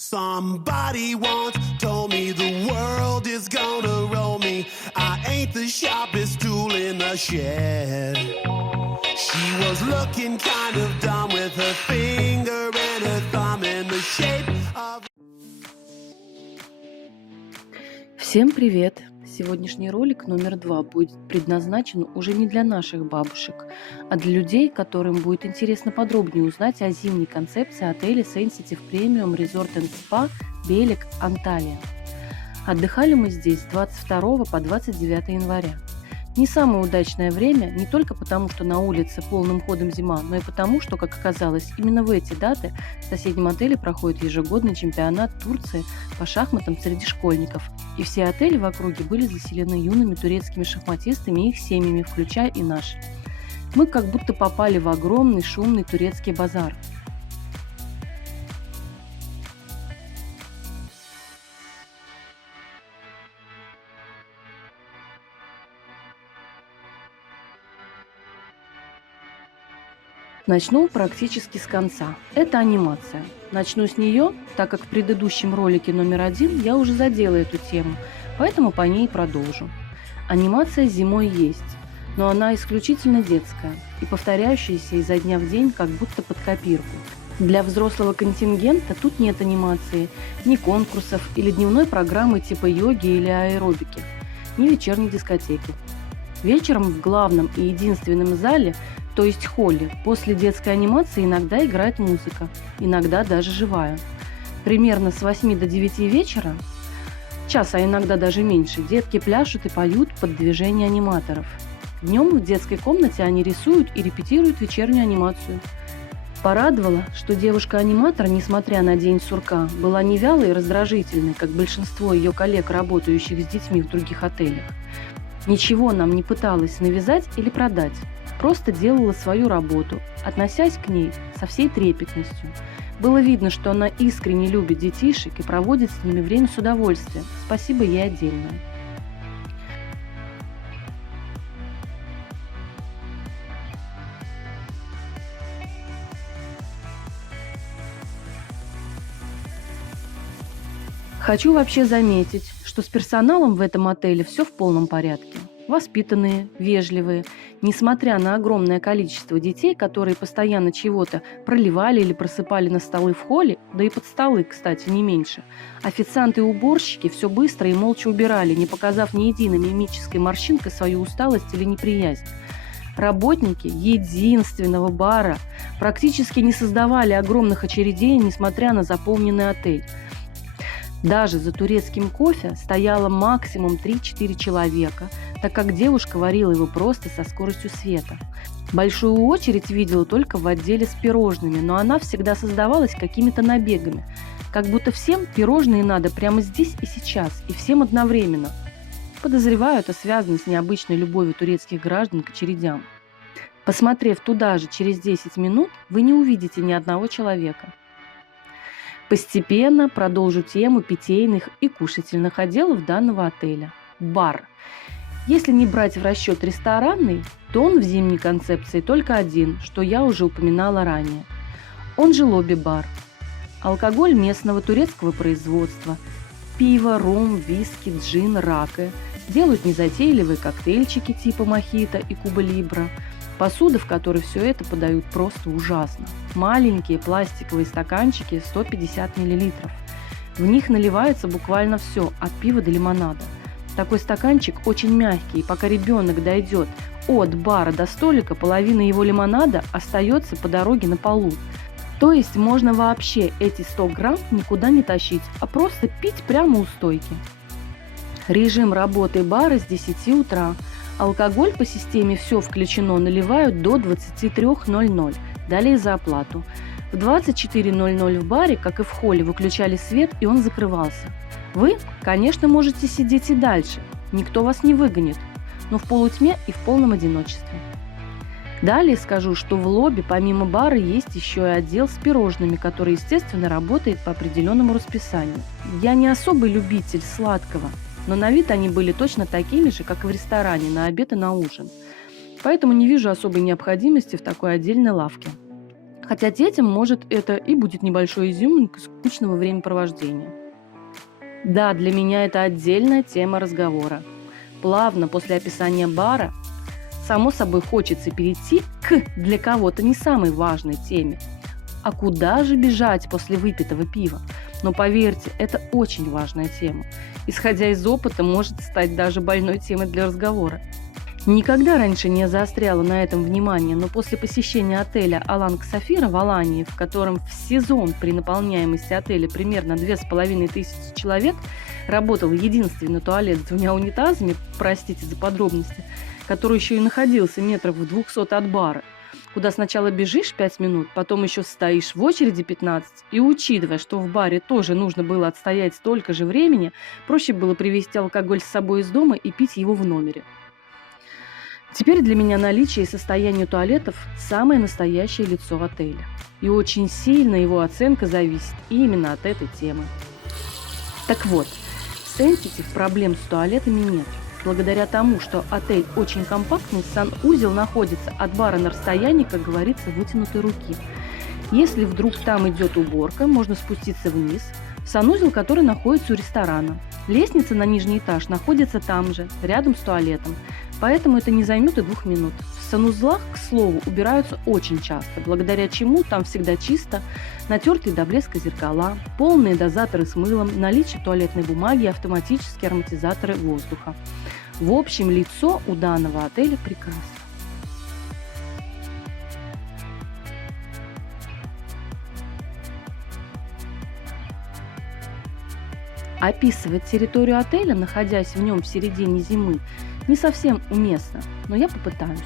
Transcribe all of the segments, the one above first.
Somebody once told me the world is gonna roll me. I ain't the sharpest tool in the shed. She was looking kind of dumb with her finger and her thumb in the shape of... Всем привет! Сегодняшний ролик номер 2 будет предназначен уже не для наших бабушек, а для людей, которым будет интересно подробнее узнать о зимней концепции отеля Sensitive Premium Resort and Spa Белек, Анталия. Отдыхали мы здесь с 22 по 29 января. Не самое удачное время не только потому, что на улице полным ходом зима, но и потому, что, как оказалось, именно в эти даты в соседнем отеле проходит ежегодный чемпионат Турции по шахматам среди школьников, и все отели в округе были заселены юными турецкими шахматистами и их семьями, включая и наш. Мы как будто попали в огромный шумный турецкий базар. Начну практически с конца. Это анимация. Начну с нее, так как в предыдущем ролике номер 1 я уже задела эту тему, поэтому по ней продолжу. Анимация зимой есть, но она исключительно детская и повторяющаяся изо дня в день, как будто под копирку. Для взрослого контингента тут нет анимации, ни конкурсов или дневной программы типа йоги или аэробики, ни вечерней дискотеки. Вечером в главном и единственном зале, то есть холле, после детской анимации иногда играет музыка, иногда даже живая. Примерно с 8 до 9 вечера, час, а иногда даже меньше, детки пляшут и поют под движение аниматоров. Днем в детской комнате они рисуют и репетируют вечернюю анимацию. Порадовало, что девушка-аниматор, несмотря на день сурка, была не вялой и раздражительной, как большинство ее коллег, работающих с детьми в других отелях. Ничего нам не пыталась навязать или продать, просто делала свою работу, относясь к ней со всей трепетностью. Было видно, что она искренне любит детишек и проводит с ними время с удовольствием. Спасибо ей отдельное. Хочу вообще заметить, что с персоналом в этом отеле все в полном порядке. Воспитанные, вежливые, несмотря на огромное количество детей, которые постоянно чего-то проливали или просыпали на столы в холле, да и под столы, кстати, не меньше. Официанты и уборщики все быстро и молча убирали, не показав ни единой мимической морщинкой свою усталость или неприязнь. Работники единственного бара практически не создавали огромных очередей, несмотря на заполненный отель. Даже за турецким кофе стояло максимум 3-4 человека, так как девушка варила его просто со скоростью света. Большую очередь видела только в отделе с пирожными, но она всегда создавалась какими-то набегами, как будто всем пирожные надо прямо здесь и сейчас, и всем одновременно. Подозреваю, это связано с необычной любовью турецких граждан к очередям. Посмотрев туда же через 10 минут, вы не увидите ни одного человека. Постепенно продолжу тему питейных и кушательных отделов данного отеля. Бар. Если не брать в расчет ресторанный, то он в зимней концепции только один, что я уже упоминала ранее. Он же лобби-бар. Алкоголь местного турецкого производства. Пиво, ром, виски, джин, раке. Делают незатейливые коктейльчики типа мохито и куба либра. Посуда, в которой все это подают, просто ужасно. Маленькие пластиковые стаканчики 150 мл. В них наливается буквально все, от пива до лимонада. Такой стаканчик очень мягкий, и пока ребенок дойдет от бара до столика, половина его лимонада остается по дороге на полу. То есть можно вообще эти 100 грамм никуда не тащить, а просто пить прямо у стойки. Режим работы бара с 10 утра. Алкоголь по системе «все включено» наливают до 23:00, далее за оплату. В 24:00 в баре, как и в холле, выключали свет, и он закрывался. Вы, конечно, можете сидеть и дальше, никто вас не выгонит, но в полутьме и в полном одиночестве. Далее скажу, что в лобби помимо бара есть еще и отдел с пирожными, который, естественно, работает по определенному расписанию. Я не особый любитель сладкого, но на вид они были точно такими же, как и в ресторане, на обед и на ужин. Поэтому не вижу особой необходимости в такой отдельной лавке. Хотя детям, может, это и будет небольшой изюминкой скучного времяпровождения. Да, для меня это отдельная тема разговора. Плавно после описания бара, само собой, хочется перейти к для кого-то не самой важной теме. А куда же бежать после выпитого пива? Но поверьте, это очень важная тема. Исходя из опыта, может стать даже больной темой для разговора. Никогда раньше не заостряла на этом внимание, но после посещения отеля «Аланг Сафира» в Алании, в котором в сезон при наполняемости отеля примерно 2500 человек, работал единственный туалет с 2 унитазами, простите за подробности, который еще и находился метров в 200 от бара, куда сначала бежишь 5 минут, потом еще стоишь в очереди 15, и учитывая, что в баре тоже нужно было отстоять столько же времени, проще было привезти алкоголь с собой из дома и пить его в номере. Теперь для меня наличие и состояние туалетов – самое настоящее лицо отеля. И очень сильно его оценка зависит именно от этой темы. Так вот, в Сентити проблем с туалетами нет. Благодаря тому, что отель очень компактный, санузел находится от бара на расстоянии, как говорится, вытянутой руки. Если вдруг там идет уборка, можно спуститься вниз, в санузел, который находится у ресторана. Лестница на нижний этаж находится там же, рядом с туалетом, поэтому это не займет и 2 минут. В санузлах, к слову, убираются очень часто, благодаря чему там всегда чисто, натертые до блеска зеркала, полные дозаторы с мылом, наличие туалетной бумаги и автоматические ароматизаторы воздуха. В общем, лицо у данного отеля прекрасно. Описывать территорию отеля, находясь в нем в середине зимы, не совсем уместно, но я попытаюсь.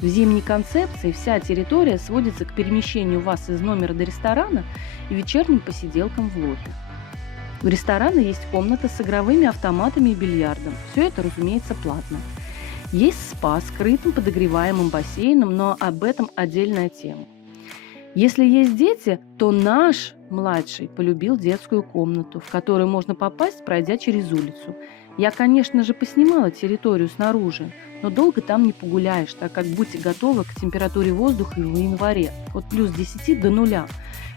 В зимней концепции вся территория сводится к перемещению вас из номера до ресторана и вечерним посиделкам в лобби. У ресторана есть комната с игровыми автоматами и бильярдом. Все это, разумеется, платно. Есть спа с скрытым подогреваемым бассейном, но об этом отдельная тема. Если есть дети, то наш младший полюбил детскую комнату, в которую можно попасть, пройдя через улицу. Я, конечно же, поснимала территорию снаружи, но долго там не погуляешь, так как будьте готовы к температуре воздуха в январе от плюс 10 до 0.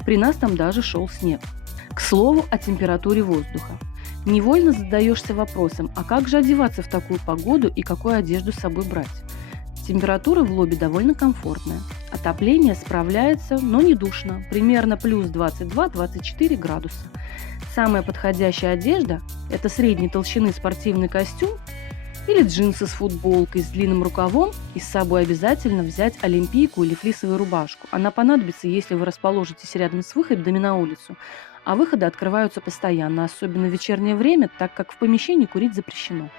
При нас там даже шел снег. К слову о температуре воздуха. Невольно задаешься вопросом, а как же одеваться в такую погоду и какую одежду с собой брать? Температура в лобби довольно комфортная. Отопление справляется, но не душно, примерно плюс 22-24 градуса. Самая подходящая одежда – это средней толщины спортивный костюм или джинсы с футболкой с длинным рукавом, и с собой обязательно взять олимпийку или флисовую рубашку. Она понадобится, если вы расположитесь рядом с выходами на улицу, а выходы открываются постоянно, особенно в вечернее время, так как в помещении курить запрещено.